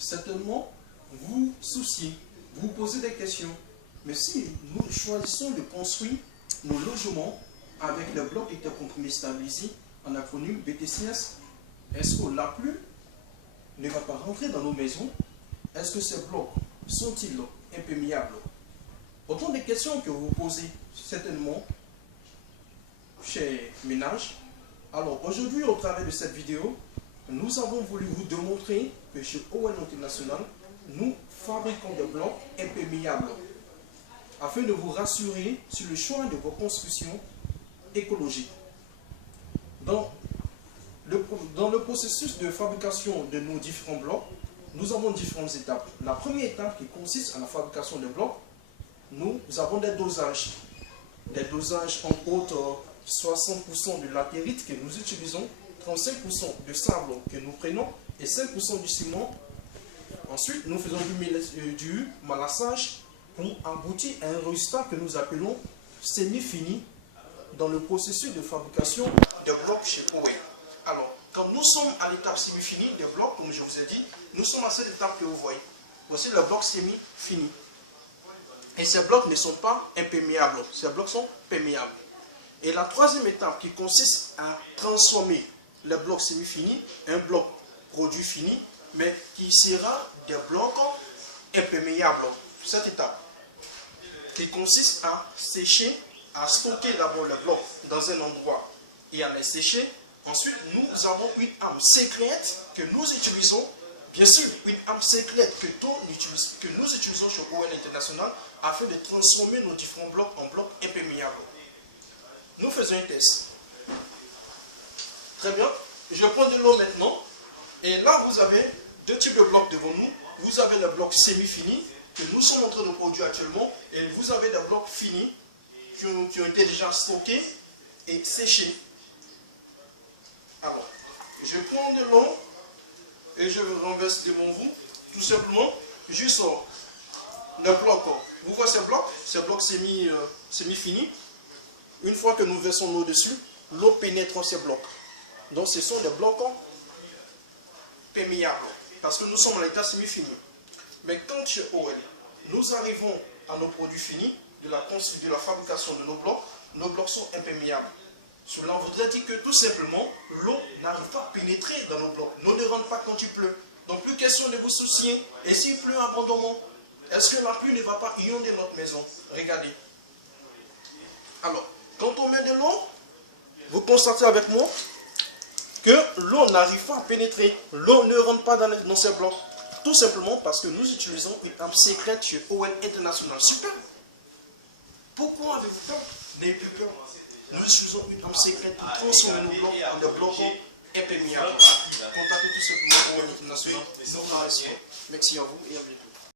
certainement vous souciez, vous posez des questions. Mais si nous choisissons de construire nos logements avec le bloc intercomprimé stabilisé, en acronyme BTCS, est-ce que la pluie ne va pas rentrer dans nos maisons? Est-ce que ces blocs sont-ils imperméables? Autant de questions que vous posez certainement, chers ménages. Alors aujourd'hui, au travers de cette vidéo, nous avons voulu vous démontrer que chez OL International, nous fabriquons des blocs imperméables afin de vous rassurer sur le choix de vos constructions écologiques. Dans le processus de fabrication de nos différents blocs, nous avons différentes étapes. La première étape qui consiste à la fabrication de blocs, nous avons des dosages. Des dosages en haute 60% de latérite que nous utilisons, 35% de sable que nous prenons et 5% du ciment. Ensuite, nous faisons du malassage pour aboutir à un résultat que nous appelons semi-fini dans le processus de fabrication de blocs chez OL. Alors, quand nous sommes à l'étape semi-fini des blocs, comme je vous ai dit, nous sommes à cette étape que vous voyez. Voici le bloc semi-fini. Et ces blocs ne sont pas imperméables, ces blocs sont perméables. Et la troisième étape qui consiste à transformer le bloc semi-fini, un bloc produit fini, mais qui sera des blocs imperméables. Cette étape qui consiste à sécher, à stocker d'abord le bloc dans un endroit et à les sécher. Ensuite, nous avons une arme secrète que nous utilisons, bien sûr, une arme secrète que nous utilisons chez OL International afin de transformer nos différents blocs en blocs imperméables. Nous faisons un test. Très bien. Je prends de l'eau maintenant. Et là, vous avez deux types de blocs devant nous. Vous avez le bloc semi-fini que nous sommes en train de produire actuellement. Et vous avez des blocs finis qui ont été déjà stockés et séchés. Alors, je prends de l'eau et je renverse devant vous. Tout simplement, je sors le bloc. Vous voyez ces blocs semi-finis. Une fois que nous versons l'eau dessus, l'eau pénètre dans ces blocs. Donc ce sont des blocs perméables, parce que nous sommes à l'état semi-fini. Mais quand chez OL, nous arrivons à nos produits finis, de la fabrication de nos blocs sont imperméables. Cela voudrait dire que tout simplement, l'eau n'arrive pas à pénétrer dans nos blocs. L'eau ne rentre pas quand il pleut. Donc plus question de vous soucier. Et s'il pleut abondamment, est-ce que la pluie ne va pas inonder notre maison? Regardez. Alors, quand on met de l'eau, vous constatez avec moi que l'eau n'arrive pas à pénétrer. L'eau ne rentre pas dans ces blocs. Tout simplement parce que nous utilisons une arme secrète chez OL International. Super. Pourquoi avez-vous peur? N'ayez plus peur. Nous utilisons une arme secrète pour transformer nos blocs en des blocs imperméables. Contactez tout simplement OL International. Nous remercions. Merci à vous et à bientôt.